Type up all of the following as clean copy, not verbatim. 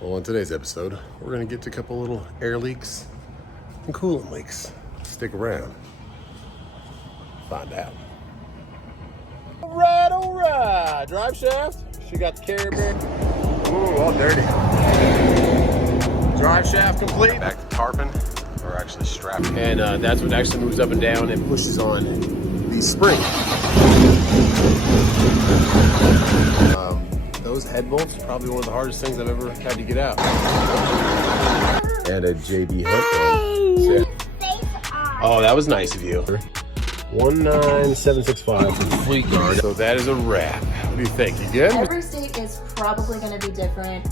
Well, on today's episode, we're gonna get to a couple little air leaks and coolant leaks. Stick around. Find out. All right. Drive shaft. She got the carrier bear. Ooh, all dirty. Drive shaft complete. Back to tarping, or actually strapping. And that's what actually moves up and down and pushes on the spring. Those head bolts are probably one of the hardest things I've ever had to get out. And a JB hook. Oh, that was nice of you. 19765 for the fleet guard. So that is a wrap. What do you think? You good? Every state is probably going to be different.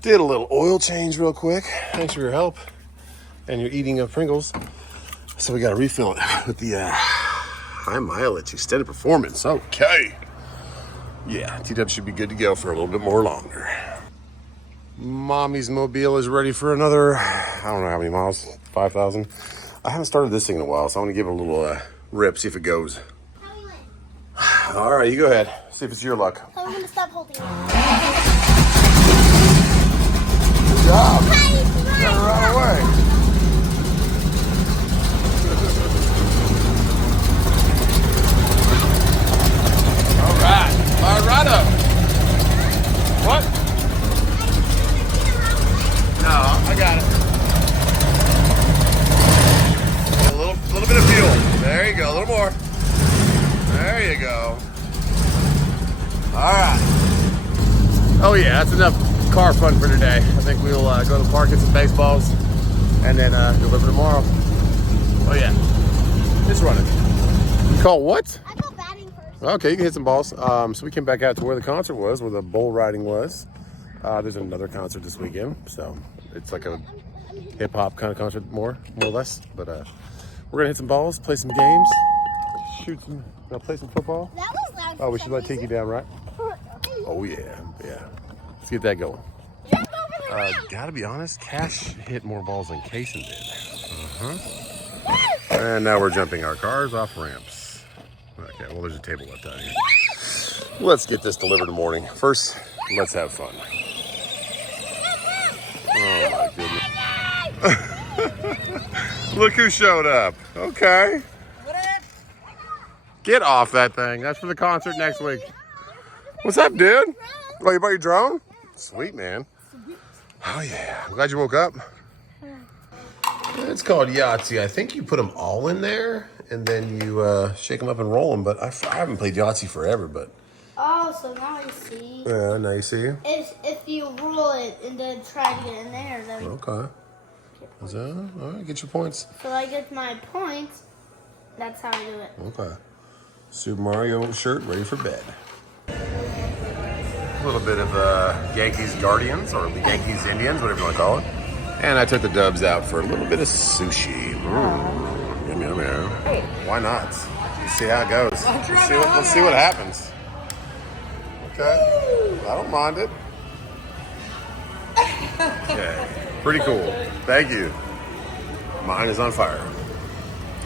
Did a little oil change real quick. Thanks for your help and your eating of Pringles. So we got to refill it with the high mileage extended performance. Okay. Yeah, TW should be good to go for a little bit more longer. Mommy's Mobile is ready for another, I don't know how many miles, 5,000. I haven't started this thing in a while, so I want to give it a little rip, see if it goes. How you win? All right, you go ahead. See if it's your luck. I'm gonna stop holding it. Good job. You got it right away. All right. Right up. What? No, I got it. A little bit of fuel. There you go. A little more. There you go. All right. Oh yeah, that's enough car fun for today. I think we'll go to the park, get some baseballs, and then deliver tomorrow. Oh yeah, it's running. You call what? I go batting first. Okay, you can hit some balls. So we came back out to where the concert was, where the bull riding was. There's another concert this weekend, so it's like a hip hop kind of concert, more or less. But we're gonna hit some balls, play some games, shoot some, play some football. That was loud. Oh, we should let Tiki down, right? Oh yeah. Let's get that going. Jump over the ramp. Gotta be honest, Cash hit more balls than Kaysen did. And now we're jumping our cars off ramps. Okay, well, there's a table left out here. Let's get this delivered in the morning. First, let's have fun. Oh, my goodness. Look who showed up. Okay. Get off that thing. That's for the concert next week. What's up, dude? Oh, you bought your drone? Sweet, man. Oh, yeah. I'm glad you woke up. It's called Yahtzee. I think you put them all in there, and then you shake them up and roll them. But I haven't played Yahtzee forever, but... Oh, so now I see. Yeah, now you see. If you roll it and then try to get in there, then... Okay. Is that, all right, get your points. So I get my points. That's how I do it. Okay. Super Mario shirt ready for bed. A little bit of Yankees Guardians, or the Yankees Indians, whatever you want to call it. And I took the Dubs out for a little bit of sushi. Yummy, yummy. Why not? Let's see how it goes. Let's see what happens. Okay. I don't mind it. Okay. Pretty cool. Thank you. Mine is on fire.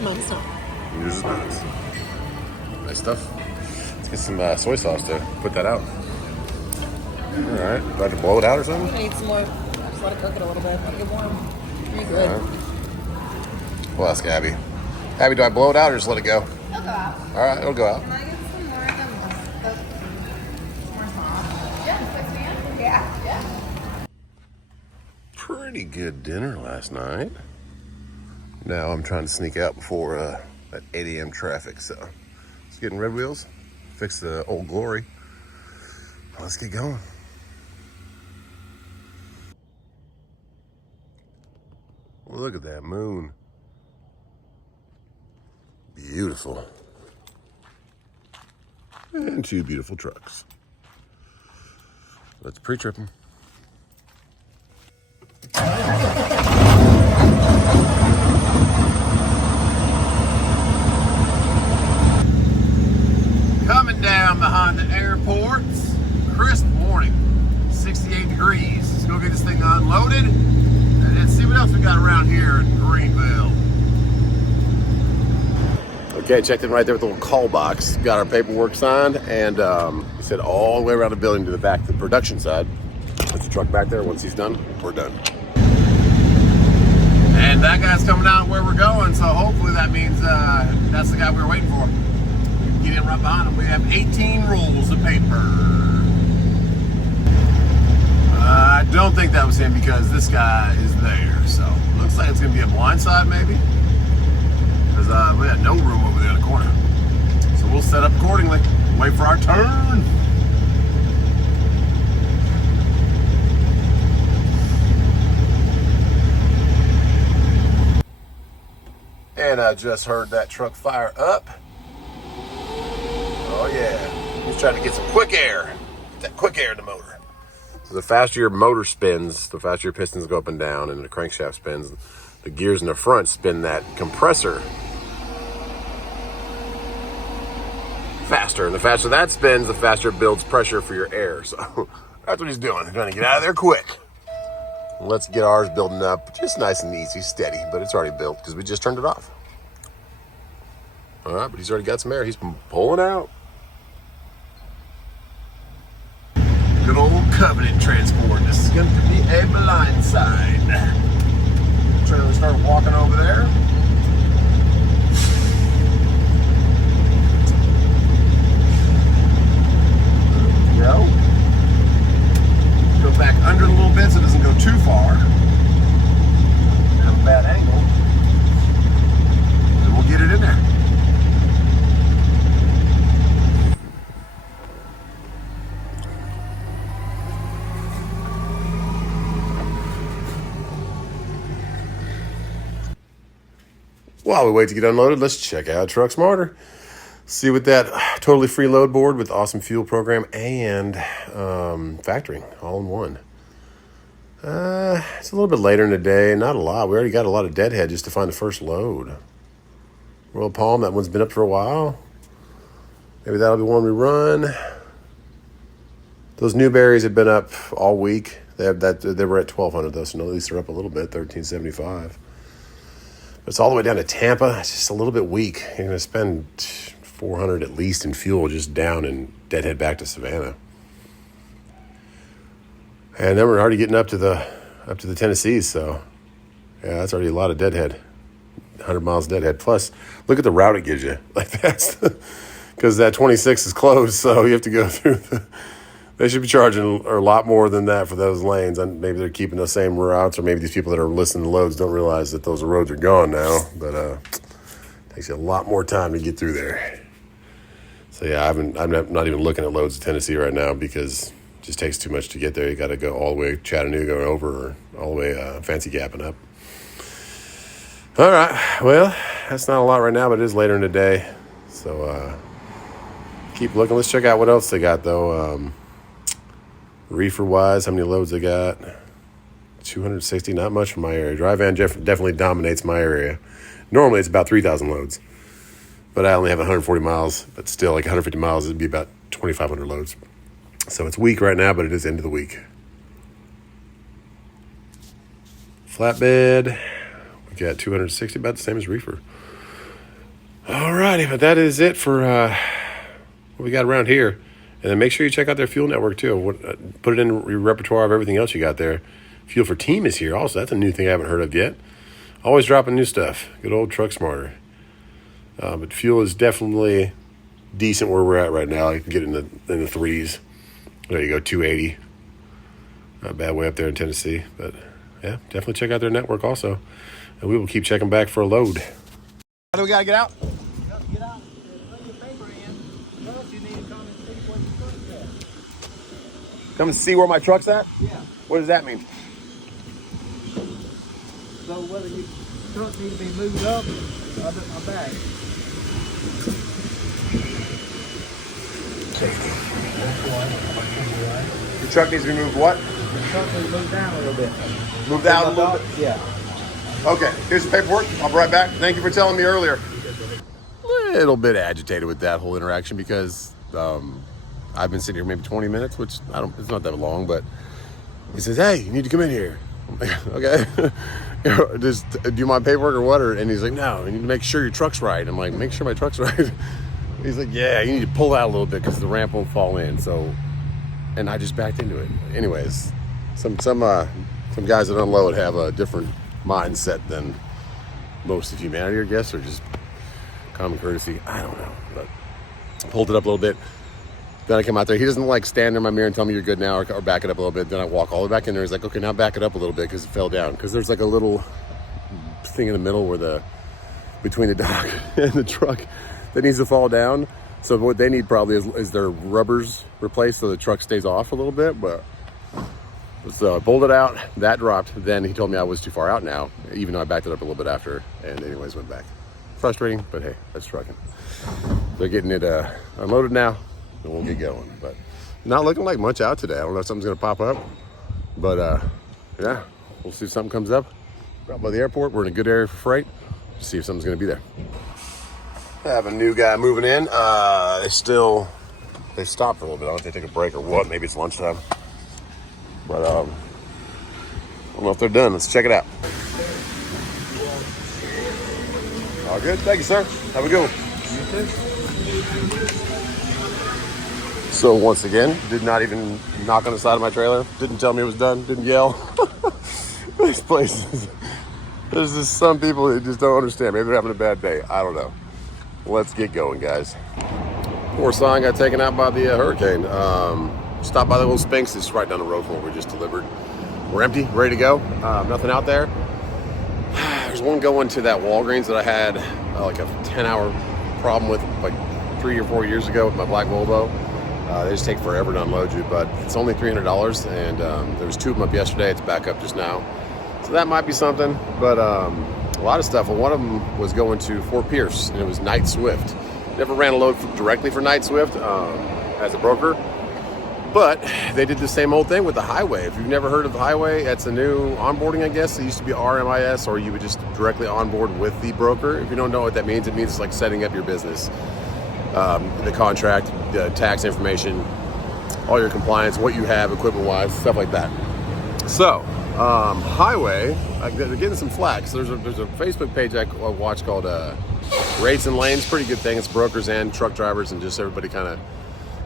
Mine's not. Yours is not. Nice stuff. Let's get some soy sauce to put that out. All right. Do I have to blow it out or something? I need some more. Just let it cook it a little bit. Let it get warm. Pretty good. All right. We'll ask Abby. Abby, do I blow it out or just let it go? It'll go out. All right, it'll go out. Can I get some more of them? More sauce? Yeah, Yeah. Pretty good dinner last night. Now I'm trying to sneak out before that 8 a.m. traffic. So let's get in Red Wheels, fix the Old Glory. Let's get going. Look at that moon. Beautiful. And two beautiful trucks. Let's pre-trip them. Coming down behind the airports. Crisp morning. 68 degrees. Let's go get this thing unloaded and then see what else we got around here in Greenville. Okay, checked in right there with the little call box. Got our paperwork signed, and he said all the way around the building to the back, to the production side. Put the truck back there. Once he's done, we're done. And that guy's coming out where we're going, so hopefully that means that's the guy we were waiting for. We can get in right behind him. We have 18 rolls of paper. I don't think that was him because this guy is there, so looks like it's going to be a blind side maybe. Because we got no room over there in the corner. So we'll set up accordingly. Wait for our turn. And I just heard that truck fire up. Oh yeah. He's trying to get some quick air. Get that quick air in the motor. So the faster your motor spins, the faster your pistons go up and down, and the crankshaft spins. The gears in the front spin that compressor faster, and the faster that spins, the faster it builds pressure for your air. So that's what he's doing. He's trying to get out of there quick. Let's get ours building up just nice and easy, steady, but it's already built because we just turned it off. All right, but he's already got some air. He's pulling out. Good old Covenant transport. This is going to be a blind side. Trailer start walking over there. Go back under a little bit so it doesn't go too far. Have a bad angle. And we'll get it in there. While we wait to get unloaded, let's check out Truck Smarter. See what that totally free load board with awesome fuel program and factoring all in one. It's a little bit later in the day, not a lot. We already got a lot of deadhead just to find the first load. Royal Palm, that one's been up for a while. Maybe that'll be one we run. Those Newberries have been up all week. They were at 1,200 though, so at least they're up a little bit, 1,375. But it's all the way down to Tampa. It's just a little bit weak. You're going to spend 400 at least in fuel just down and deadhead back to Savannah. And then we're already getting up to the Tennessees, so yeah, that's already a lot of deadhead. 100 miles deadhead. Plus, look at the route it gives you. Like that's because that 26 is closed, so you have to go through they should be charging a lot more than that for those lanes. And maybe they're keeping those same routes, or maybe these people that are listening to loads don't realize that those roads are gone now. But it takes you a lot more time to get through there. So yeah, I'm not even looking at loads of Tennessee right now because it just takes too much to get there. You got to go all the way Chattanooga or over, or all the way Fancy Gap and up. All right, well, that's not a lot right now, but it is later in the day. So keep looking. Let's check out what else they got though. Reefer-wise, how many loads they got? 260, not much from my area. Dry van definitely dominates my area. Normally it's about 3,000 loads, but I only have 140 miles. But still, like 150 miles, it'd be about 2,500 loads. So it's weak right now, but it is end of the week. Flatbed, we got 260, about the same as reefer. All righty, but that is it for what we got around here. And then make sure you check out their fuel network too. Put it in your repertoire of everything else you got there. Fuel for Team is here also. That's a new thing I haven't heard of yet. Always dropping new stuff. Good old Truck Smarter. But fuel is definitely decent where we're at right now. You can get in the threes. There you go, 280. Not a bad way up there in Tennessee. But yeah, definitely check out their network also. And we will keep checking back for a load. How do we got to get out? Come and see where my truck's at? Yeah. What does that mean? So whether your truck needs to be moved up or back. Your truck needs to be moved what? The truck needs to move down a little bit. Moved out a little bit? Yeah. Okay, here's the paperwork. I'll be right back. Thank you for telling me earlier. Little bit agitated with that whole interaction because I've been sitting here maybe 20 minutes, which it's not that long, but he says, hey, you need to come in here. I'm like, okay. Just do you want paperwork or what? And he's like, no, you need to make sure your truck's right. I'm like, make sure my truck's right. He's like, yeah, you need to pull out a little bit because the ramp won't fall in. So, and I just backed into it. Anyways, some guys that unload have a different mindset than most of humanity, I guess, or just common courtesy. I don't know, but pulled it up a little bit. Then I come out there. He doesn't like stand in my mirror and tell me you're good now or back it up a little bit. Then I walk all the way back in there. He's like, okay, now back it up a little bit because it fell down. Because there's like a little thing in the middle where between the dock and the truck that needs to fall down. So what they need probably is their rubbers replaced so the truck stays off a little bit. But so I pulled it out. That dropped. Then he told me I was too far out now, even though I backed it up a little bit after. And anyways, went back. Frustrating, but hey, that's trucking. They're getting it unloaded now. And we'll get going, but not looking like much out today. I don't know if something's gonna pop up, but yeah, we'll see if something comes up. We're out by the airport. We're in a good area for freight. See if something's gonna be there. I have a new guy moving in. They stopped for a little bit. I don't know if they take a break or what. Maybe it's lunchtime, but I don't know if they're done. Let's check it out. All good. Thank you, sir. Have a good one. You too. So once again, did not even knock on the side of my trailer. Didn't tell me it was done. Didn't yell. This place there's just some people that just don't understand. Maybe they're having a bad day. I don't know. Let's get going, guys. Poor sign got taken out by the hurricane. Stopped by the little Spinks. It's right down the road from where we just delivered. We're empty, ready to go. Nothing out there. There's one going to that Walgreens that I had like a 10-hour problem with like 3 or 4 years ago with my black Volvo. They just take forever to unload you, but it's only $300, and there was 2 of them up yesterday. It's back up just now, so that might be something. But a lot of stuff. Well, one of them was going to Fort Pierce, and it was Night Swift. Never ran a load directly for Night Swift as a broker, but they did the same old thing with the Highway. If you've never heard of the Highway, that's a new onboarding, I guess. It used to be RMIS, or you would just directly onboard with the broker. If you don't know what that means, it means it's like setting up your business. The contract, the tax information, all your compliance, what you have equipment-wise, stuff like that. So, Highway, they're getting some flack. So there's a Facebook page I watch called Rates and Lanes. Pretty good thing. It's brokers and truck drivers and just everybody kind of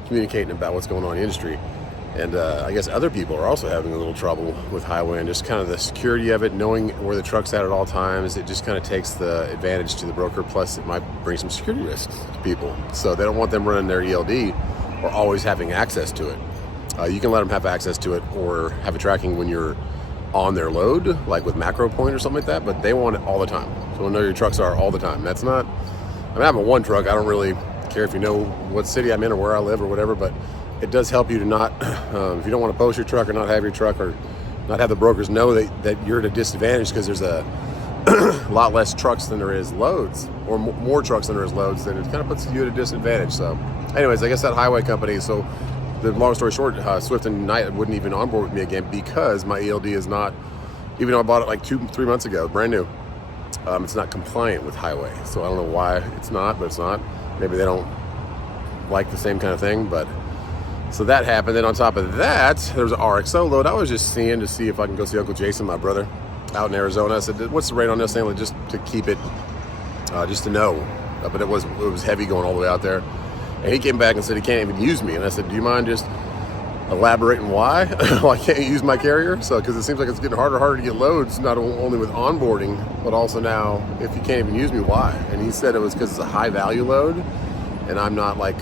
communicating about what's going on in the industry. And I guess other people are also having a little trouble with Highway and just kind of the security of it, knowing where the truck's at all times. It just kind of takes the advantage to the broker. Plus, it might bring some security risks to people. So they don't want them running their ELD or always having access to it. You can let them have access to it or have it tracking when you're on their load, like with Macro Point or something like that, but they want it all the time. So know your trucks are all the time. That's not, I mean, I have a one truck. I don't really care if you know what city I'm in or where I live or whatever, but it does help you to not, if you don't want to post your truck or not have your truck or not have the brokers know that you're at a disadvantage because there's a lot less trucks than there is loads, or more trucks than there is loads, then it kind of puts you at a disadvantage. So anyways, I guess that Highway company, so the long story short, Swift and Knight wouldn't even onboard with me again because my ELD is not, even though I bought it like 2-3 months ago, brand new, it's not compliant with Highway. So I don't know why it's not, but it's not. Maybe they don't like the same kind of thing, but so that happened. Then on top of that, there was an RXO load. I was just seeing to see if I can go see Uncle Jason, my brother, out in Arizona. I said, what's the rate on this thing? Just to keep it, just to know. But it was heavy going all the way out there. And he came back and said he can't even use me. And I said, do you mind just elaborating why? Why can't you use my carrier? So, because it seems like it's getting harder and harder to get loads, not only with onboarding, but also now, if you can't even use me, why? And he said it was because it's a high value load, and I'm not like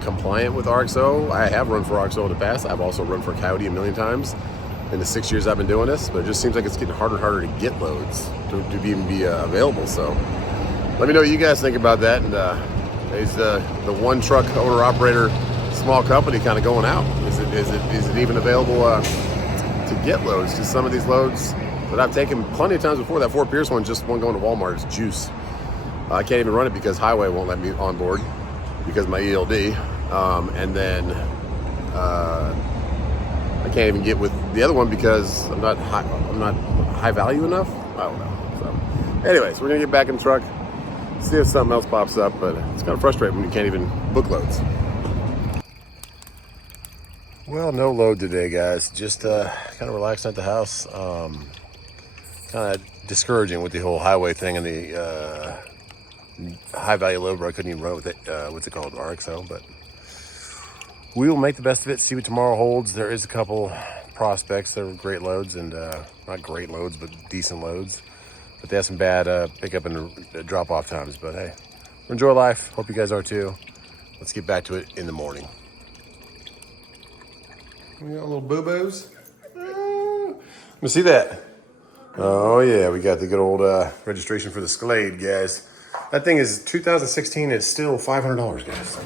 compliant with RXO. I have run for RXO in the past. I've also run for Coyote a million times in the 6 years I've been doing this, but it just seems like it's getting harder and harder to get loads to even be available. So let me know what you guys think about that. And is the one truck owner operator small company kind of going out? Is it even available to get loads? Because some of these loads that I've taken plenty of times before, that Fort Pierce one, just one going to Walmart, is juice. I can't even run it because Highway won't let me on board because of my ELD. And then I can't even get with the other one because I'm not high value enough. I don't know. So anyways, we're gonna get back in the truck, see if something else pops up, but it's kind of frustrating when you can't even book loads. Well, no load today, guys. Just kind of relaxing at the house. Kind of discouraging with the whole highway thing and the high value load where I couldn't even run with it. What's it called? RXO. But we will make the best of it, see what tomorrow holds. There is a couple prospects that are great loads, and not great loads, but decent loads. But they have some bad pickup and drop off times. But hey, enjoy life. Hope you guys are too. Let's get back to it in the morning. We got little boo-boos. Let me see that. Oh yeah, we got the good old registration for the Escalade, guys. That thing is 2016. It's still $500, guys.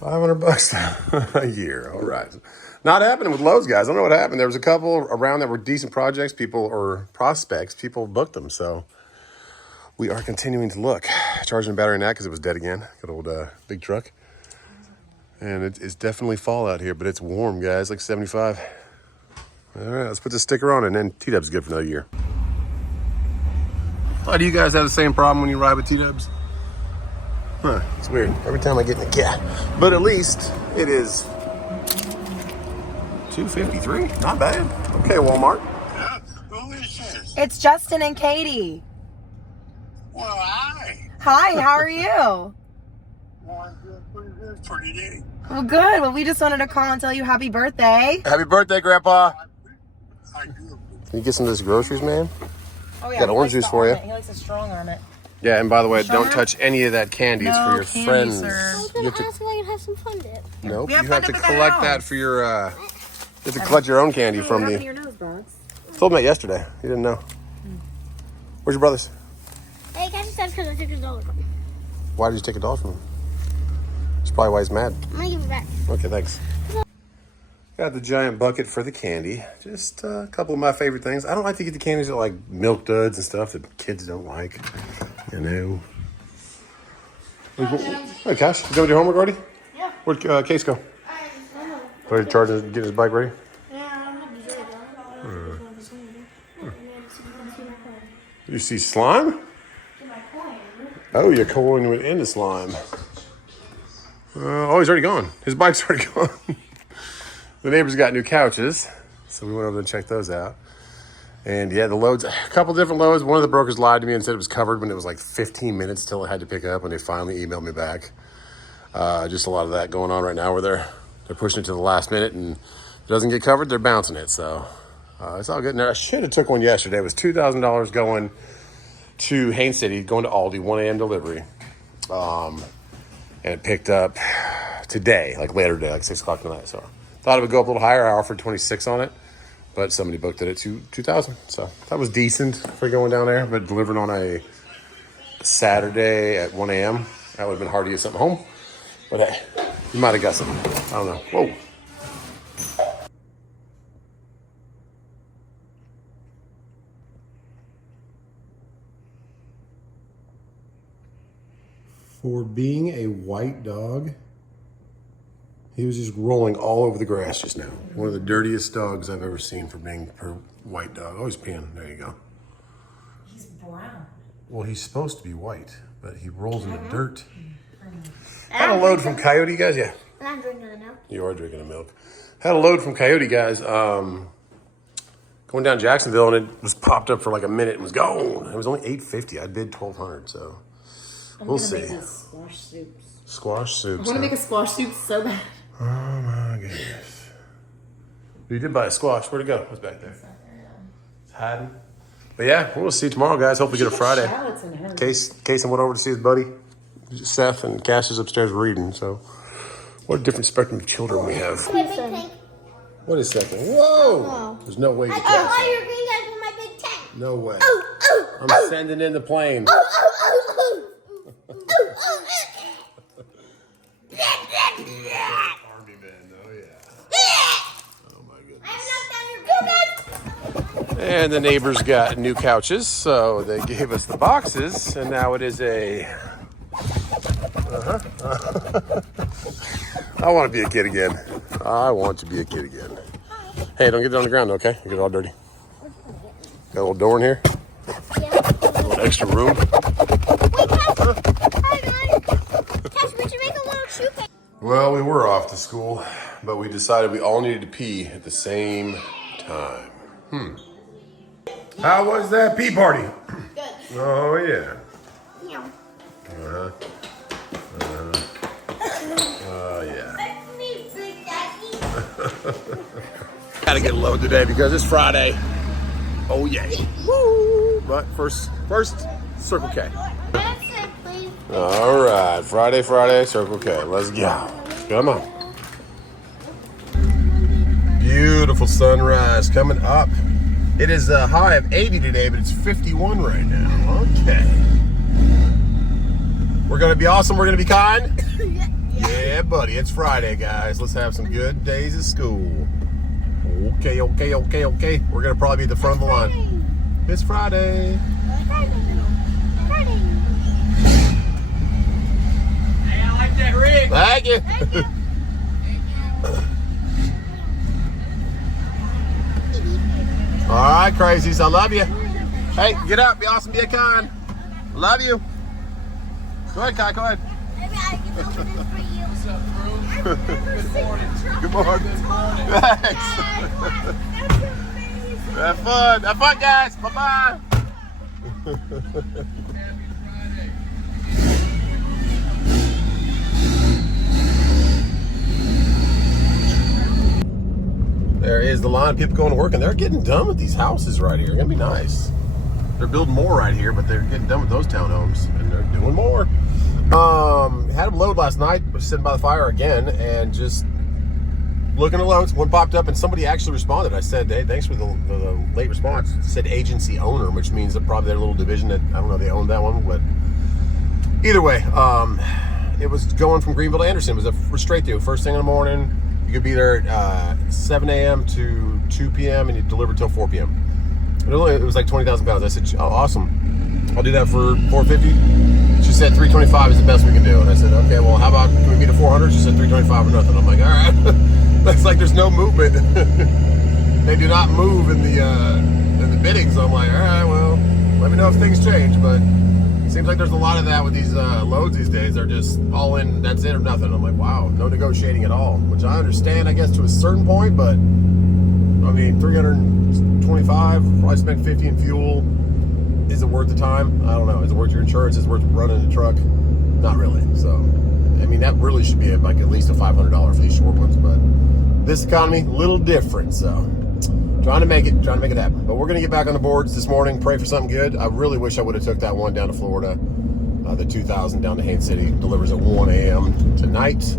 $500 a year. All right. Not happening with loads, guys. I don't know what happened. There was a couple around that were decent projects. People or prospects. People booked them. So we are continuing to look. Charging the battery in that because it was dead again. Good old big truck. And it's definitely fall out here, but it's warm, guys. Like 75. All right, let's put the sticker on, and then T-Dub's good for another year. Oh, do you guys have the same problem when you ride with T-Dubs? Huh, it's weird. Every time I get in the cat. But at least it is $253. Not bad. Okay, Walmart. Who is this? It's Justin and Katie. Well, hi. Hi, how are you? Well, I'm doing pretty good for today. Well, good. Well, we just wanted to call and tell you happy birthday. Happy birthday, Grandpa. I do. Can you get some of this groceries, man? Oh, yeah. Got orange juice for you. He likes a strong arm it. Yeah, and by the way, Sure. don't touch any of that candy. It's for your candy, friends. sir. I was You gonna have to, ask if I could have some fun dip. nope, We you have have fun to dip at the collect house. that for your, you have to collect your own candy from What the, happened to your nose, Bugs? told him that yesterday. He didn't know. Where's your brothers? Hey, catch yourself because I took $1 from him. Why did you take $1 from him? That's probably why he's mad. I'm gonna give it back. Okay, thanks. Got the giant bucket for the candy. Just a couple of my favorite things. I don't like to get the candies that like Milk Duds and stuff that kids don't like. You know. Hey, Cash, you done with your homework already? Yeah. Where'd Case go? Ready to charge and get his bike ready? Yeah, I'm gonna be good. You see slime? Oh, your coin went into slime. Oh, he's already gone. His bike's already gone. The neighbors got new couches, so we went over and checked those out. And yeah, the loads, a couple different loads. One of the brokers lied to me and said it was covered when it was like 15 minutes till it had to pick up, and they finally emailed me back. Just a lot of that going on right now where they're pushing it to the last minute, and if it doesn't get covered, they're bouncing it. So it's all good. Now, I should have took one yesterday. It was $2,000 going to Haines City, going to Aldi, 1 a.m. delivery. And it picked up today, like later today, like 6 o'clock tonight. So thought it would go up a little higher. I offered 26 on it, but somebody booked it at 2,000. So that was decent for going down there, but delivering on a Saturday at 1 a.m., that would have been hard to get something home. But hey, you might have got something. I don't know. Whoa. For being a white dog, he was just rolling all over the grass just now. One of the dirtiest dogs I've ever seen for being a white dog. Oh, he's peeing. There you go. He's brown. Well, he's supposed to be white, but he rolls in the dirt. Had a load from Coyote, guys. Yeah. And I'm drinking the milk. You are drinking the milk. Had a load from Coyote, guys. Going down Jacksonville, and it was popped up for like a minute and was gone. It was only $850. I bid $1,200, so we'll see. Squash soups. Squash soups. I want to make a squash soup so bad. Oh my goodness. You did buy a squash. Where'd it go? What's back there? It's hiding. But yeah, we'll see tomorrow, guys. Hopefully get a Friday. Case went over to see his buddy, Seth, and Cass is upstairs reading. So what a different spectrum of children we have. My big tank. What is that thing? Whoa! Oh. There's no way you I can. thought you were green guys with my big tank. No way. Oh. I'm sending in the plane. Oh. Army man, oh yeah. Oh my goodness. I have knocked down your big. And the neighbors got new couches, so they gave us the boxes, and now it is a. I want to be a kid again. I want to be a kid again. Hey, don't get it on the ground, okay? You get it all dirty. Got a little door in here. Yeah. A little extra room. Wait, Cass. Cass, we should make a little shoe case. Well, we were off to school, but we decided we all needed to pee at the same time. How was that pee party? Good. Oh, yeah. Yeah. Oh, yeah. That's me, Big Daddy. Gotta get a load today because it's Friday. Oh, yeah. Woo! But first, Circle K. That's it, please. All right, Friday, Circle K. Let's go. Come on. Beautiful sunrise coming up. It is a high of 80 today, but it's 51 right now. Okay. We're gonna be awesome. We're gonna be kind. Yeah, buddy. It's Friday, guys. Let's have some good days at school. Okay. We're gonna probably be at the front of the line. It's Friday. Friday. Hey, I like that rig. Thank you. All right, crazies. I love you. Hey, get up. Be awesome. Be a kind. Love you. Go ahead, Kai. Go ahead. Maybe I can open this for you. What's up, bro? I've never seen Good morning. Thanks. That's amazing. Have fun. Have fun, guys. Bye-bye. There is the line of people going to work, and they're getting done with these houses right here. It's gonna be nice. They're building more right here, but they're getting done with those townhomes, and they're doing more. Had them load last night, was sitting by the fire again, and just looking at loads. One popped up, and somebody actually responded. I said, "Hey, thanks for the late response." It said agency owner, which means that probably their little division that I don't know they owned that one, but either way, it was going from Greenville to Anderson. It was a straight through. First thing in the morning. You could be there at 7 a.m. to 2 p.m. and you deliver till 4 p.m. It was like 20,000 pounds. I said, "Oh, awesome. I'll do that for $450." She said $325 is the best we can do. And I said, "Okay, well, how about, can we meet at $400?" She said $325 or nothing. I'm like, all right. That's like there's no movement. They do not move in the bidding. So I'm like, all right, well, let me know if things change. But it seems like there's a lot of that with these loads these days. They're just all in, that's it or nothing. I'm like, wow, no negotiating at all, which I understand, I guess, to a certain point, but I mean, 325, probably spent 50 in fuel. Is it worth the time? I don't know. Is it worth your insurance? Is it worth running the truck? Not really. So, I mean, that really should be like at least a $500 for these short ones, but this economy, a little different, so trying to make it happen. But we're gonna get back on the boards this morning, pray for something good. I really wish I would have took that one down to Florida, the 2000 down to Haines City. Delivers at 1 a.m. tonight.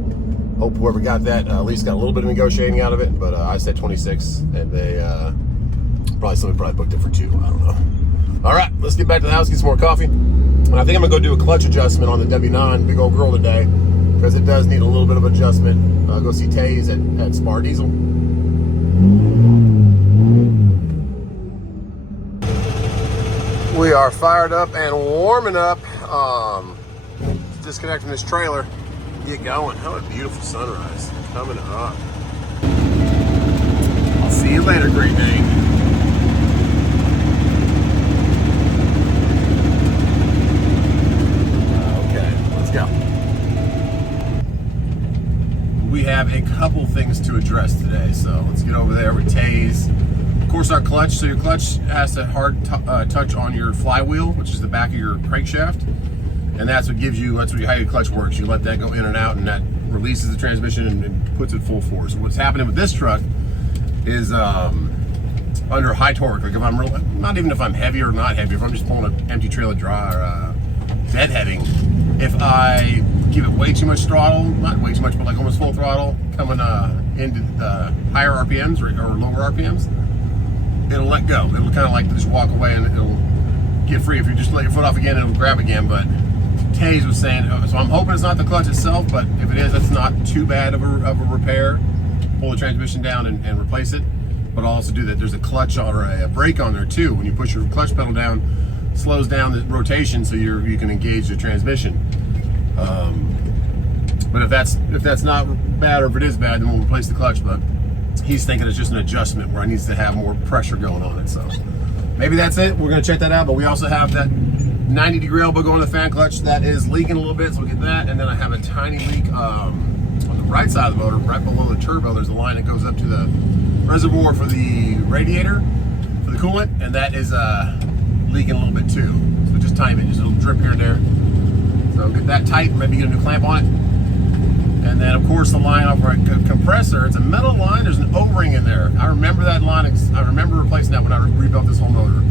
Hope whoever got that at least got a little bit of negotiating out of it, but I said 26, and they somebody booked it for 2. I don't know. All right, let's get back to the house, get some more coffee. And I think I'm gonna go do a clutch adjustment on the W9 big old girl today, because it does need a little bit of adjustment. I'll go see Taze at Spar Diesel. We are fired up and warming up. Disconnecting this trailer. Get going. How a beautiful sunrise coming up. I'll see you later, Great Dane. Okay, let's go. We have a couple things to address today, so let's get over there with Taze. Of course, our clutch. So your clutch has a hard touch on your flywheel, which is the back of your crankshaft, and that's what gives you. That's how your clutch works. You let that go in and out, and that releases the transmission and puts it full force. What's happening with this truck is under high torque. Like if I'm not even if I'm heavy or not heavy, if I'm just pulling an empty trailer dry or deadheading, if I give it way too much throttle, not way too much, but like almost full throttle, coming into the higher RPMs or lower RPMs, it'll let go. It'll kind of like just walk away and it'll get free. If you just let your foot off again, it'll grab again. But Taze was saying, so I'm hoping it's not the clutch itself, but if it is, that's not too bad of a repair. Pull the transmission down and replace it. But I'll also do that. There's a clutch or a brake on there too. When you push your clutch pedal down, slows down the rotation so you can engage the transmission. But if that's not bad, or if it is bad, then we'll replace the clutch. But he's thinking it's just an adjustment where it needs to have more pressure going on it. So maybe that's it. We're gonna check that out. But we also have that 90-degree elbow going to the fan clutch that is leaking a little bit, so we'll get that. And then I have a tiny leak on right side of the motor, right below the turbo, there's a line that goes up to the reservoir for the radiator, for the coolant, and that is leaking a little bit too. So just time it, just a little drip here and there. So get that tight, maybe get a new clamp on it. And then of course the line off our compressor, it's a metal line, there's an O-ring in there. I remember that line, I remember replacing that when I rebuilt this whole motor.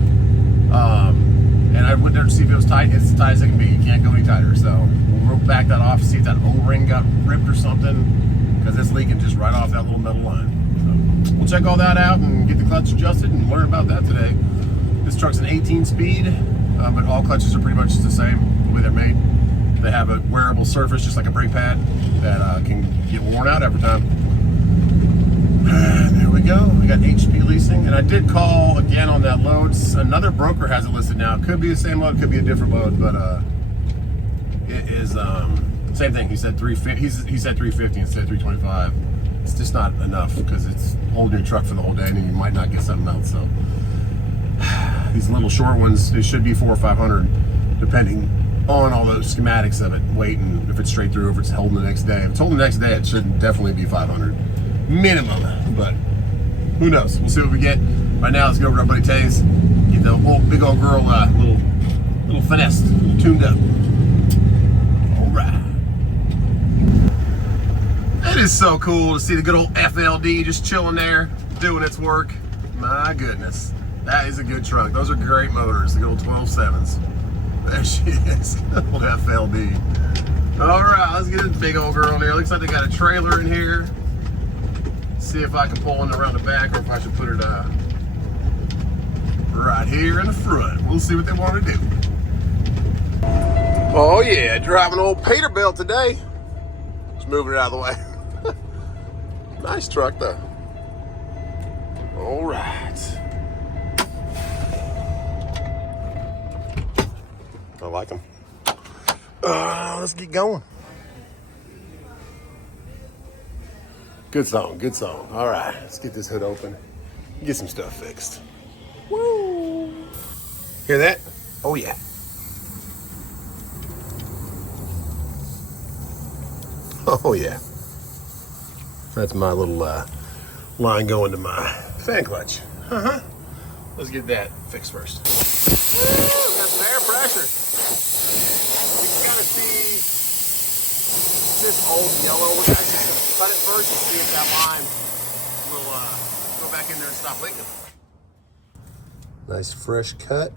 And I went there to see if it was tight. It's as tight as it can be. You can't go any tighter. So we'll back that off, see if that O-ring got ripped or something, because it's leaking just right off that little metal line. So we'll check all that out and get the clutch adjusted and learn about that today. This truck's an 18 speed, but all clutches are pretty much the same, the way they're made. They have a wearable surface, just like a brake pad, that can get worn out every time. And there we go. We got HP leasing, and I did call again on that load. Another broker has it listed now. It could be the same load, could be a different load, but it is same thing. He said 350. He said 350 instead of 325. It's just not enough because it's holding your truck for the whole day, and you might not get something else. So these little short ones, they should be 400 or 500, depending on all those schematics of it, weight, and if it's straight through, if it's holding the next day. If it's holding the next day, it should definitely be 500 minimum, but who knows? We'll see what we get. Right now, let's go over to our buddy Tay's, get the old big old girl little finesse, tuned up. All right. It is so cool to see the good old FLD just chilling there, doing its work. My goodness, that is a good truck. Those are great motors, the good old 12.7s. There she is, old FLD. All right, let's get this big old girl in here. Looks like they got a trailer in here. See if I can pull one around the back, or if I should put it right here in the front. We'll see what they want to do. Oh yeah, driving old Peterbilt today. Just moving it out of the way. Nice truck though. All right. I like them. Let's get going. Good song, good song. All right, let's get this hood open. Get some stuff fixed. Woo! Hear that? Oh yeah. Oh yeah. That's my little line going to my fan clutch. Let's get that fixed first. Woo! Got some air pressure. You can kind of see this old yellow. We're actually going to cut it first and see if that line will go back in there and stop leaking. Nice fresh cut.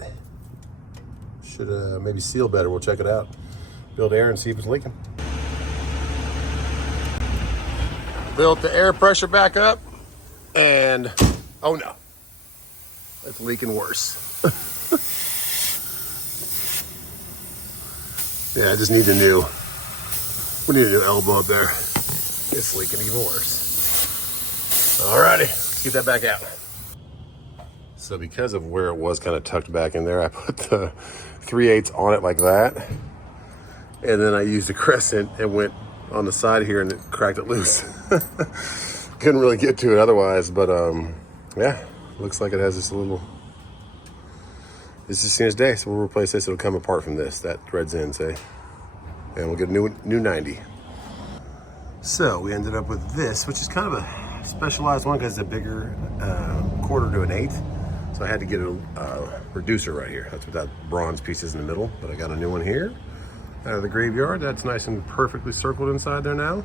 Should maybe seal better. We'll check it out. Build air and see if it's leaking. Built the air pressure back up, and oh no, it's leaking worse. Yeah, I just need a new. We need a new elbow up there. It's leaking even worse. Alrighty, let's get that back out. So because of where it was kind of tucked back in there, I put the 3/8 on it like that. And then I used a crescent and went on the side here and it cracked it loose. Couldn't really get to it otherwise, but yeah, looks like it has this little, this is seen its day. So we'll replace this, it'll come apart from this, that threads in, say. And we'll get a new 90. So we ended up with this, which is kind of a specialized one because it's a bigger 1/4 to an 1/8. So I had to get a reducer right here. That's what that bronze piece is in the middle, but I got a new one here out of the graveyard. That's nice and perfectly circled inside there now,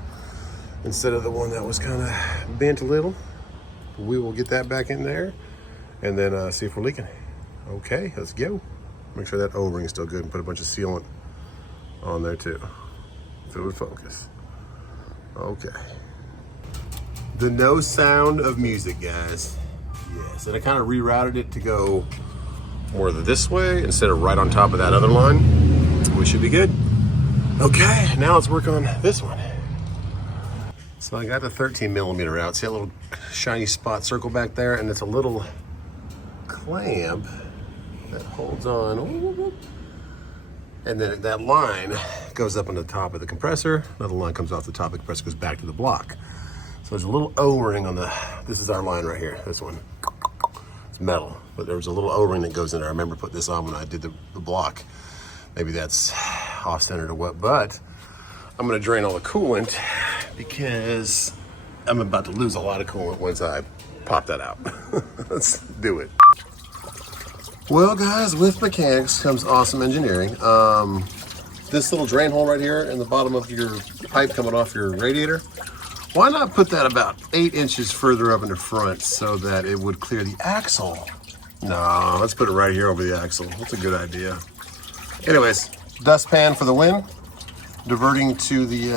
instead of the one that was kind of bent a little. We will get that back in there and then see if we're leaking. Okay, let's go. Make sure that O-ring is still good and put a bunch of sealant on there too, if it would focus. Okay. The no sound of music, guys. Yes, and I kind of rerouted it to go more this way instead of right on top of that other line. We should be good. Okay, now let's work on this one. So I got the 13mm out. See that little shiny spot circle back there? And it's a little clamp that holds on. And then that line goes up on the top of the compressor. Another line comes off the top of the compressor, goes back to the block. So there's a little O-ring on the, this is our line right here, this one. It's metal, but there was a little O-ring that goes in there. I remember putting this on when I did the block. Maybe that's off-centered or what, but I'm gonna drain all the coolant because I'm about to lose a lot of coolant once I pop that out. Let's do it. Well, guys, with mechanics comes awesome engineering. This little drain hole right here in the bottom of your pipe coming off your radiator, why not put that about 8 inches further up in the front so that it would clear the axle? No, let's put it right here over the axle. That's a good idea. Anyways, dustpan for the win. Diverting to the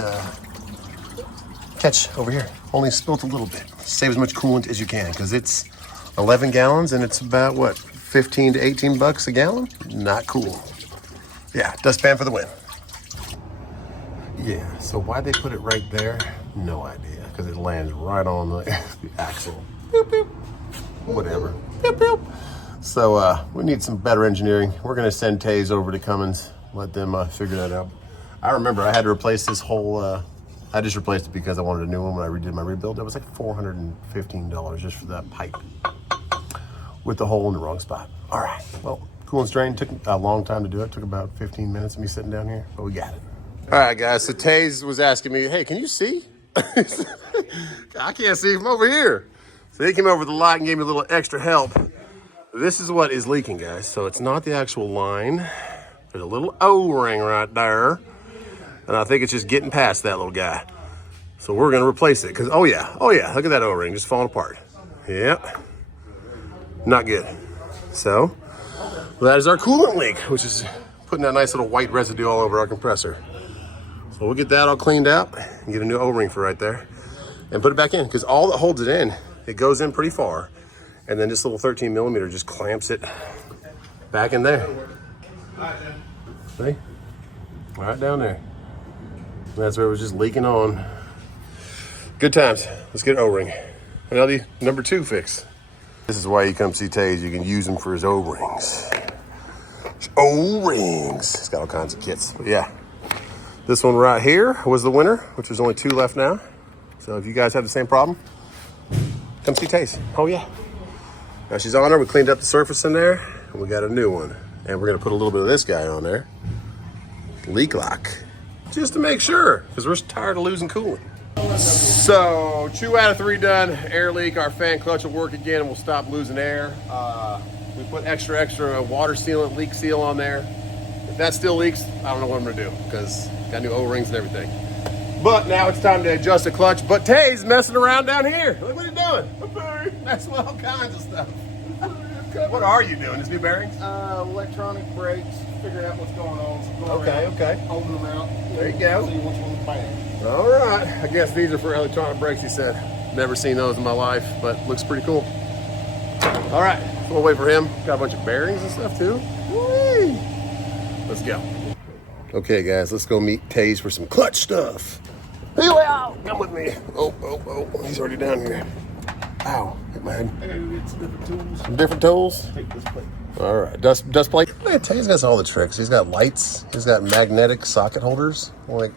catch over here. Only spilt a little bit. Save as much coolant as you can because it's 11 gallons and it's about, what, 15 to 18 bucks a gallon? Not cool. Yeah, dustpan for the win. Yeah, so why'd they put it right there? No idea, because it lands right on the axle. Boop, boop. Whatever. Boop, boop. So we need some better engineering. We're gonna send Taze over to Cummins, let them figure that out. I remember I had to replace this whole, I just replaced it because I wanted a new one when I redid my rebuild. It was like $415 just for that pipe with the hole in the wrong spot. All right, well, coolant drain took a long time to do it. Took about 15 minutes of me sitting down here, but we got it. All right, guys, so Taze was asking me, hey, can you see? I can't see from over here. So he came over the lot and gave me a little extra help. This is what is leaking, guys. So it's not the actual line. There's a little O-ring right there. And I think it's just getting past that little guy. So we're gonna replace it, because, oh yeah, look at that O-ring, just falling apart. Yep, not good. So, that is our coolant leak, which is putting that nice little white residue all over our compressor. So we'll get that all cleaned out and get a new O-ring for right there and put it back in, because all that holds it in, it goes in pretty far. And then this little 13 millimeter just clamps it back in there. See? Right down there. That's where it was just leaking on. Good times. Let's get an O-ring. Another number 2 fix. This is why you come see Taze. You can use him for his O-rings. O-rings. He's got all kinds of kits. But yeah. This one right here was the winner, which there's only 2 left now. So if you guys have the same problem, come see Taze. Oh yeah. Now she's on her. We cleaned up the surface in there, and we got a new one. And we're gonna put a little bit of this guy on there. Leak lock. Just to make sure, because we're tired of losing coolant. So 2 out of 3 done. Air leak. Our fan clutch will work again, and we'll stop losing air. We put extra water sealant, leak seal on there. If that still leaks, I don't know what I'm gonna do, because got new O-rings and everything. But now it's time to adjust the clutch. But Taze messing around down here. Look what he's doing. Messing with all kinds of stuff. What are you doing? These new bearings? Electronic brakes, figuring out what's going on. So Okay. Holding them out. There you go. See which one's bad. All right. I guess these are for electronic brakes, he said. Never seen those in my life, but looks pretty cool. All right. So we'll wait for him. Got a bunch of bearings and stuff too. Whee! Let's go. Okay, guys, let's go meet Taze for some clutch stuff. Come with me. Oh, he's already down here. Ow, hit my head. It's different tools. Some different tools. Take this plate. All right, dust plate. Man, Taze got all the tricks. He's got lights. He's got magnetic socket holders. Like,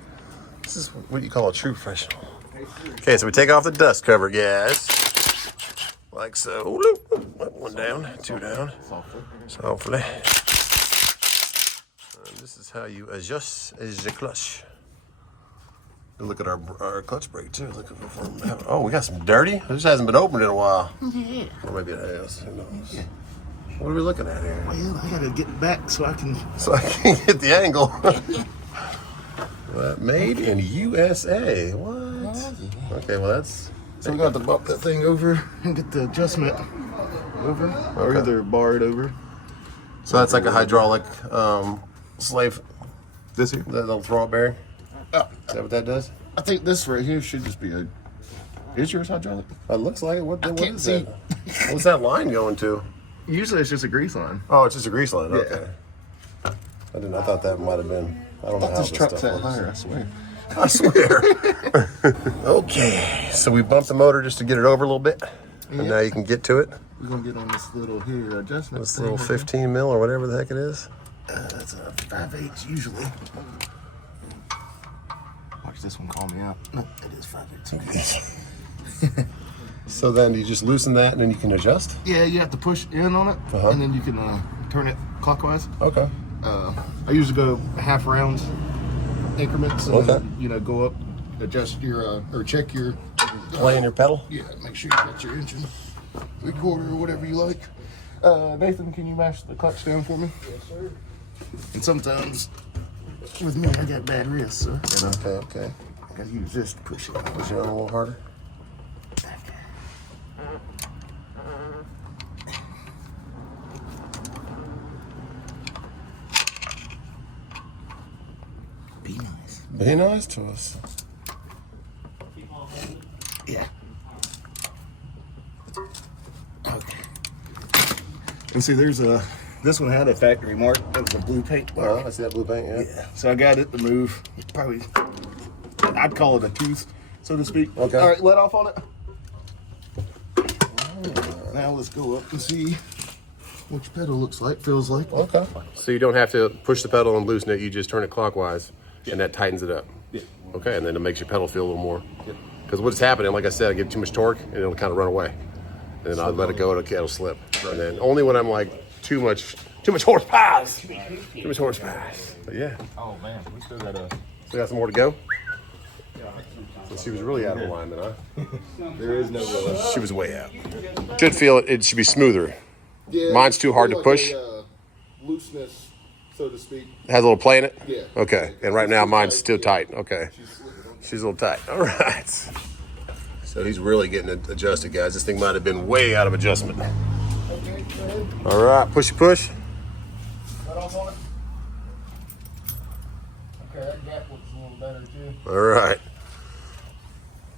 this is what you call a true professional. Okay, so we take off the dust cover, guys. Like so. 1 down, 2 down. Softly. This is how you adjust the clutch. Look at our clutch brake too. Look at oh, we got some dirty. This hasn't been opened in a while. Yeah. Or maybe it has. Who knows? Yeah. What are we looking at here? Well, I gotta get back so I can get the angle. Made in USA. What? Okay, well that's. So we got to bump that thing over and get the adjustment over, or either bar it over. So that's like a hydraulic slave. This here, that little throw-up bearing. Is that what that does? I think this right here should just be a. Is yours hydraulic? It looks like it. What can't is see. that? What's that line going to? Usually it's just a grease line. Oh, it's just a grease line. Yeah. Okay. I thought that might have been. I don't know how This this truck's stuff that works. higher, I swear. I swear. Okay, so we bumped the motor just to get it over a little bit, and now you can get to it. We're gonna get on this little here adjustment. This little 15 mil or whatever the heck it is. That's a 5/8 usually. Watch this one call me out. No, it is 5/8. So then you just loosen that and then you can adjust? Yeah, you have to push in on it, and then you can turn it clockwise. Okay. I usually go half rounds increments, and then, go up adjust your or check your Play in your pedal? Yeah, make sure you got your engine 3/4 or whatever you like. Nathan, can you mash the clutch down for me? Yes, sir. And sometimes with me, I got bad wrists, so Okay. I gotta use this to push it. Push it on a little harder. Be nice. Be nice to us. Yeah. Okay. And see, there's this one had a factory mark. That was a blue paint mark. Oh, I see that blue paint, Yeah. So I got it to move. It's probably, I'd call it a tooth, so to speak. Okay. All right, let off on it. Now let's go up and see what your pedal looks like, feels like. Okay. So you don't have to push the pedal and loosen it. You just turn it clockwise, and that tightens it up. Yeah. Okay, and then it makes your pedal feel a little more. Because what's happening, like I said, I get too much torque, and it'll kind of run away. And then I'll let it go, it'll slip. Right. And then only when I'm like too much horsepower. Too much horsepower. But yeah. Oh man, we still got Some more to go. So she was really out of alignment, huh? there is no She was way out. Should feel it should be smoother. Yeah, Mine's too hard to push. Looseness, so to speak. It has a little play in it? Yeah. Okay. And right now mine's still tight. Okay. She's a little tight. All right. So he's really getting it adjusted, guys. This thing might have been way out of adjustment. Okay, go ahead. All right. Push. Let off on it. Okay, that gap looks a little better too. All right.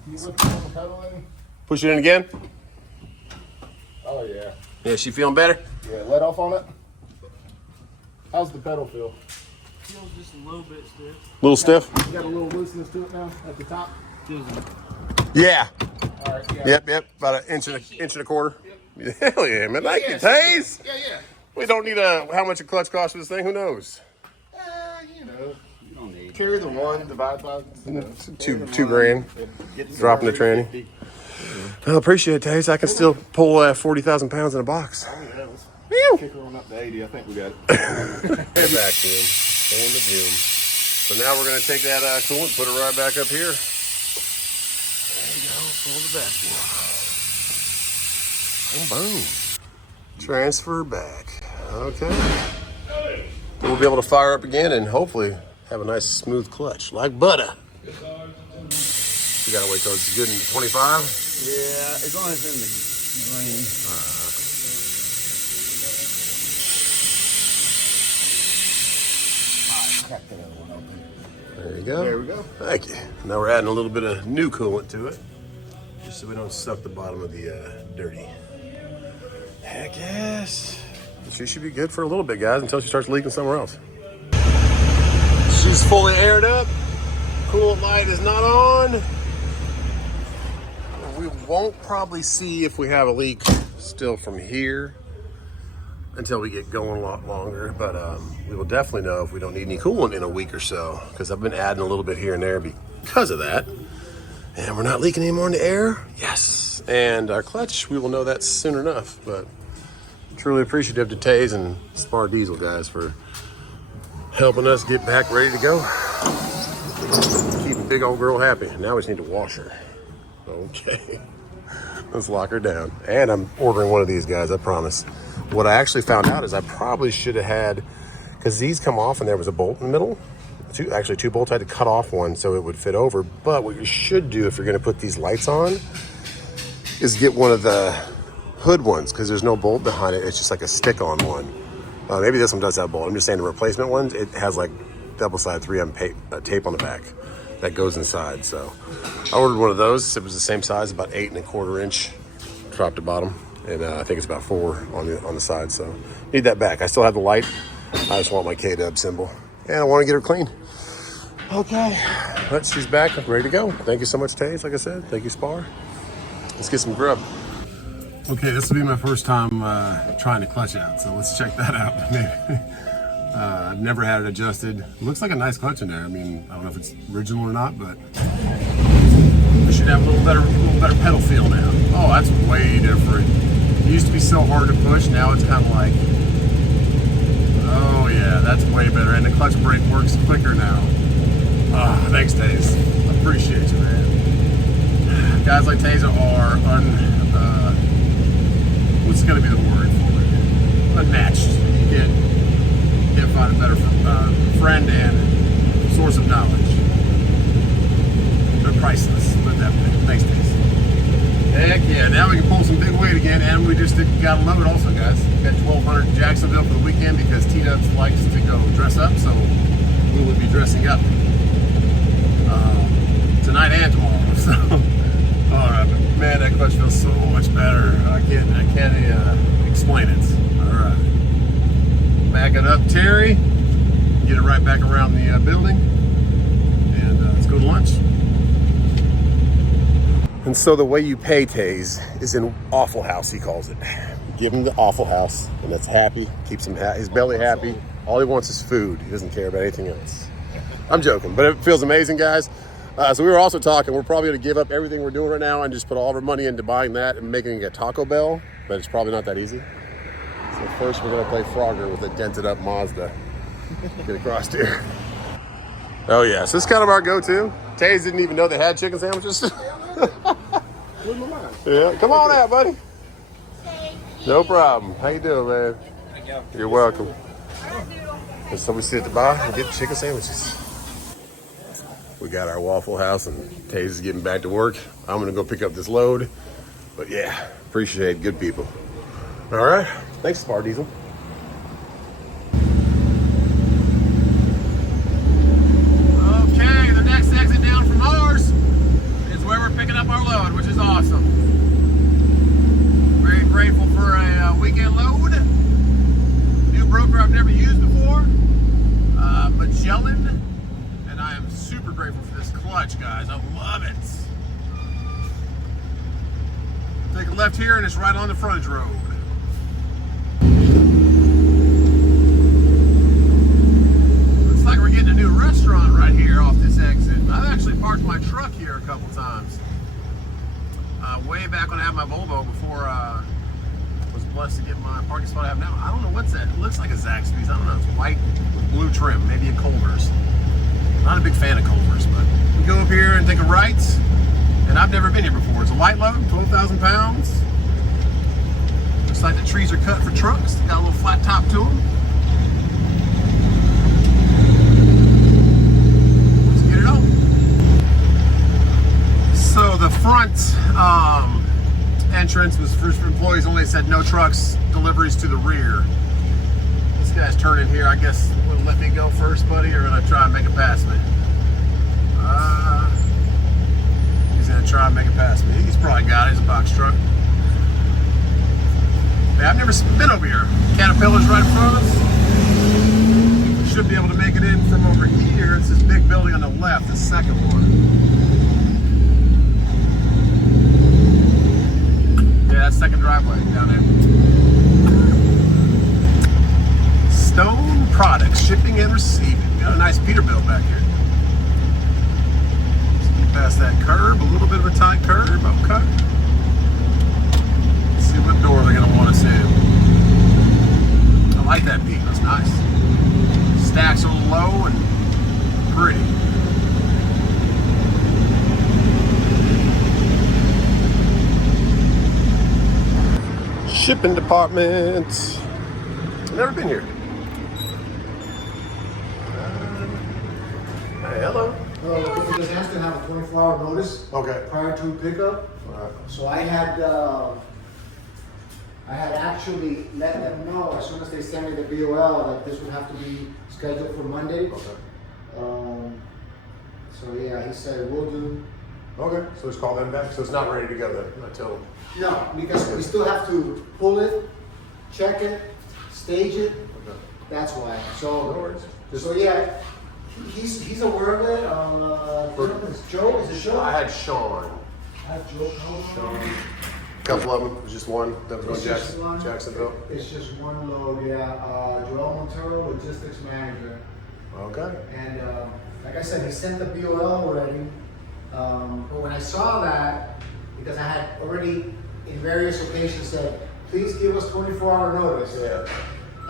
Can you lift on the pedal in? Push it in again. Oh yeah. Yeah, she feeling better? Yeah, let off on it. How's the pedal feel? feels just a little bit stiff. A little stiff? You got a little looseness to it now at the top? Yeah. All right, yeah. Yep. About an inch and a quarter. Yep. Hell yeah, man. Thank you, Taze. Yeah. We don't need how much a clutch costs for this thing. Who knows? You don't need. Carry the one, divide by Two grand. Dropping the tranny. I appreciate it, Taze. I can still pull 40,000 pounds in a box. Let's kick her on up to 80. I think we got it. Head back to him. Pulling the fume. So now we're going to take that coolant, put it right back up here. There you go. Pull the back. Boom. Transfer back. Okay. Then we'll be able to fire up again and hopefully have a nice smooth clutch like butter. You gotta wait till it's good in 25. Yeah, as long as it's in the green. Crack that other one open. There you go. There we go. Thank you. Now we're adding a little bit of new coolant to it, just so we don't suck the bottom of the dirty. Heck yes. She should be good for a little bit, guys, until she starts leaking somewhere else. She's fully aired up. Coolant light is not on. We won't probably see if we have a leak still from here until we get going a lot longer, but we will definitely know if we don't need any coolant in a week or so, because I've been adding a little bit here and there because of that. And we're not leaking anymore in the air. Yes. And our clutch, we will know that soon enough, but truly appreciative to Taze and Spar Diesel guys for helping us get back ready to go. Keeping big old girl happy. Now we just need to wash her. Okay. Let's lock her down. And I'm ordering one of these guys, I promise. What I actually found out is I probably should have had, because these come off and there was a bolt in the middle. Two bolts. I had to cut off one so it would fit over. But what you should do if you're going to put these lights on is get one of the hood ones, because there's no bolt behind it. It's just like a stick-on one. Maybe this one does have a bolt. I'm just saying the replacement ones, it has like double-sided 3M tape on the back that goes inside. So I ordered one of those. It was the same size, about 8 1/4 inch, top to bottom, and I think it's about 4 on the side. So need that back. I still have the light. I just want my K-Dub symbol, and I want to get her clean. Okay, but she's back, ready to go. Thank you so much, Taze. Like I said, thank you, Spar. Let's get some grub. Okay, this will be my first time trying to clutch out, so let's check that out. I've never had it adjusted. It looks like a nice clutch in there. I mean, I don't know if it's original or not, but we should have a little better pedal feel now. Oh, that's way different. It used to be so hard to push. Now it's kind of like, oh yeah, that's way better. And the clutch brake works quicker now. Thanks, Taze. Appreciate you. Guys like Taser are what's going to be the word for it? Unmatched. You can't find a better friend and source of knowledge. They're priceless, but that makes taste. Heck yeah, now we can pull some big weight again, and we just got a load also, guys. We got 1,200 in Jacksonville for the weekend because T-Dubs likes to go dress up, so we will be dressing up tonight and tomorrow. So, alright, man, that clutch feels so much better. I can't explain it. Alright. Back it up, Terry. Get it right back around the building. And let's go to lunch. And so the way you pay Taze is in Awful House, he calls it. Give him the Awful House, and that's happy. Keeps him his belly happy. All he wants is food. He doesn't care about anything else. I'm joking, but it feels amazing, guys. So we were also talking, we're probably gonna give up everything we're doing right now and just put all of our money into buying that and making a Taco Bell, but it's probably not that easy. So first we're gonna play Frogger with a dented up Mazda. Get across here. Oh yeah, so this is kind of our go-to. Taze didn't even know they had chicken sandwiches. Yeah, come on out, buddy. No problem. How you doing, man? Thank you. You're welcome. And so we sit at the bar and get chicken sandwiches. We got our Waffle House and Taze is getting back to work. I'm gonna go pick up this load. But yeah, appreciate good people. All right, thanks, Spar Diesel. Okay, the next exit down from ours is where we're picking up our load, which is awesome. Very grateful for a weekend load. New broker I've never used before, Magellan, and I am super grateful for this clutch, guys. I love it. Take a left here and it's right on the frontage road. Looks like we're getting a new restaurant right here off this exit. I've actually parked my truck here a couple times. Way back when I had my Volvo before I was blessed to get my parking spot I have now. I don't know what's that. It looks like a Zaxby's. I don't know. It's white with blue trim. Maybe a Culver's. Not a big fan of Culver's, but we go up here and take a right. And I've never been here before. It's a light load, 12,000 pounds. Looks like the trees are cut for trucks. They got a little flat top to them. Let's get it on. So the front entrance was for employees only. Said no trucks, deliveries to the rear. This guy's turning here. I guess will let me go first, buddy, or gonna try and make it past me. He's gonna try and make it past me. He's probably got it. It's a box truck. Yeah, I've never been over here. Caterpillar's right in front of us. Should be able to make it in from over here. It's this big building on the left, the second one. Yeah, that's second driveway down there. Stone Products, shipping and receiving. Got a nice Peterbilt back here. Past that curb, a little bit of a tight curb, okay. Let's see what door they're gonna want us in. I like that peak, that's nice. Stacks a little low and pretty. Shipping department. Never been here. Hey, hello. Because has to have a 24-hour notice prior to pickup. So I had actually let them know as soon as they sent me the BOL that this would have to be scheduled for Monday. So yeah, he said we'll do. Okay, so just call them back. So it's not ready to go then until. No, because we still have to pull it, check it, stage it. Okay. That's why. So No worries. So yeah. He's aware of it. Is Joe? Is it Joe? I had Sean. I have Joe. Sean. A couple of them. It was just one. That was going to Jacksonville. It's just one load, yeah. Joel Montero, logistics manager. Okay. And like I said, he sent the BOL already. But when I saw that, because I had already in various occasions said, please give us 24-hour notice. Yeah.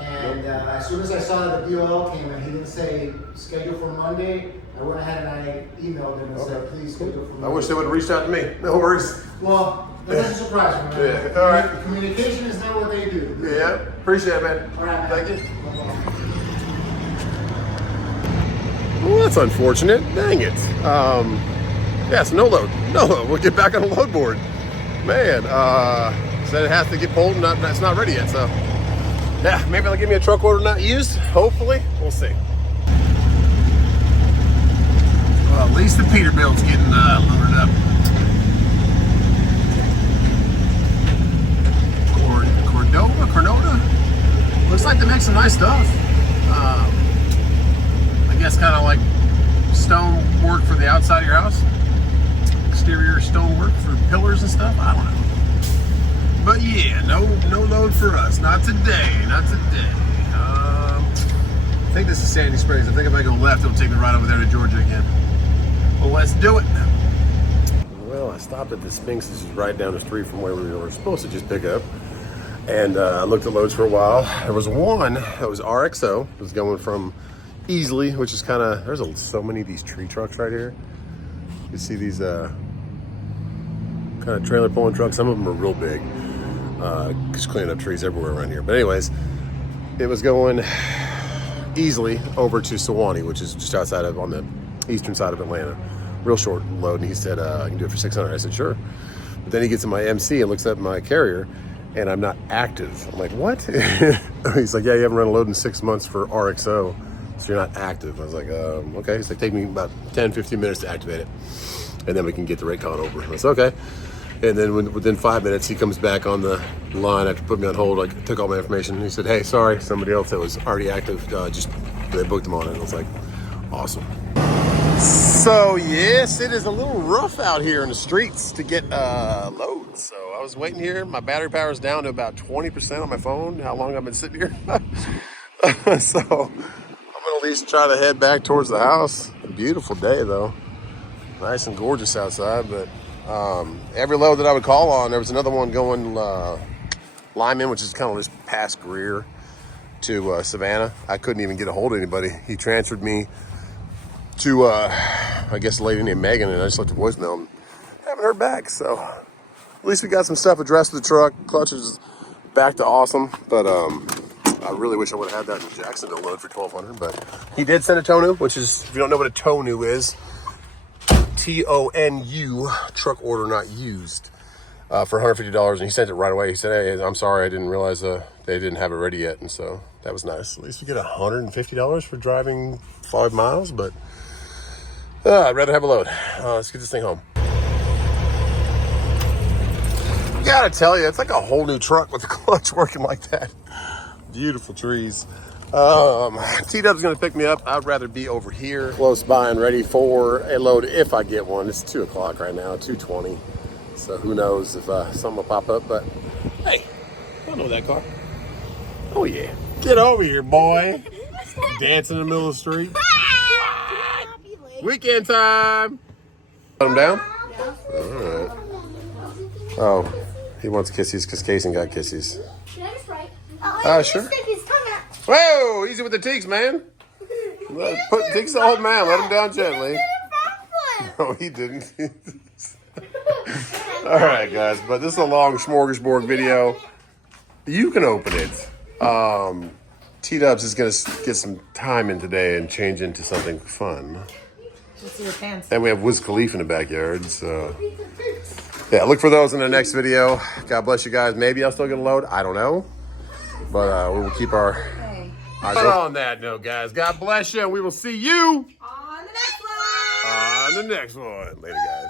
And as soon as I saw the BOL came and he didn't say schedule for Monday, I went ahead and I emailed him and said, please schedule for Monday. I wish they would have reached out to me. No worries. Well, that doesn't surprise me, man. Yeah, all right. Communication is not what they do. Yeah, appreciate it, man. All right, man. Thank you. Well, that's unfortunate. Dang it. Yeah, it's no load. No load. We'll get back on the load board. Man, said it has to get pulled and it's not ready yet, so. Yeah, maybe they'll give me a truck order not used. Hopefully. We'll see. Well, at least the Peterbilt's getting loaded up. Cornota? Looks like they make some nice stuff. I guess kind of like stone work for the outside of your house. Exterior stone work for pillars and stuff. I don't know. But yeah, no load for us. Not today. Not today. I think this is Sandy Springs. I think if I go left, it'll take me right over there to Georgia again. Well, let's do it. Well, I stopped at the Sphinx. This is right down the street from where we were supposed to just pick up. And I looked at loads for a while. There was one that was RXO. It was going from Easily, which is kind of, there's so many of these tree trucks right here. You see these kind of trailer pulling trucks. Some of them are real big. Just cleaning up trees everywhere around here. But anyways, it was going Easily over to Sewanee, which is just outside of, on the eastern side of Atlanta. Real short load. And he said, I can do it for $600. I said, sure. But then he gets in my MC and looks at my carrier, and I'm not active. I'm like, what? He's like, yeah, you haven't run a load in 6 months for RXO, so you're not active. I was like, okay. He's like, take me about 10, 15 minutes to activate it, and then we can get the Raycon over. I said, okay. And then within 5 minutes, he comes back on the line after putting me on hold. I took all my information. He said, hey, sorry, somebody else that was already active, just they booked him on it. And I was like, awesome. So yes, it is a little rough out here in the streets to get loads. So I was waiting here. My battery power is down to about 20% on my phone. How long I've been sitting here. So I'm gonna at least try to head back towards the house. Beautiful day though. Nice and gorgeous outside, but every load that I would call on, there was another one going Lyman, which is kind of this past Greer to Savannah. I couldn't even get a hold of anybody. He transferred me to, I guess, a lady named Megan, and I just left a voicemail and haven't heard back. So at least we got some stuff addressed to the truck. Clutch is back to awesome, but I really wish I would have had that in Jacksonville load for $1,200. But he did send a TONU, which is, if you don't know what a TONU is, TONU, truck order not used, for $150, and he sent it right away. He said, hey, I'm sorry, I didn't realize they didn't have it ready yet, and so that was nice. At least we get $150 for driving 5 miles, but I'd rather have a load. Let's get this thing home. Gotta tell you, it's like a whole new truck with the clutch working like that. Beautiful trees. T-Dub's gonna pick me up. I'd rather be over here, close by and ready for a load if I get one. It's 2 o'clock right now, 2:20. So who knows if something will pop up, but hey, I know that car. Oh yeah. Get over here, boy. Dancing in the middle of the street. Weekend time. Let him down? Yeah. All right. Oh, he wants kissies because Kason got kissies. Should I just write? Sure. Stick his tongue out. Whoa, easy with the teaks, man. Put teaks the old man. Let him down gently. No, he didn't. All right, guys, but this is a long smorgasbord video. You can open it. T-Dubs is going to get some time in today and change into something fun. See your pants. And we have Wiz Khalifa in the backyard, so yeah, look for those in the next video. God bless you guys. Maybe I'll still get a load. I don't know, but we will keep our eyes open. On that note, guys, God bless you, and we will see you On the next one. on the next one. Later, guys.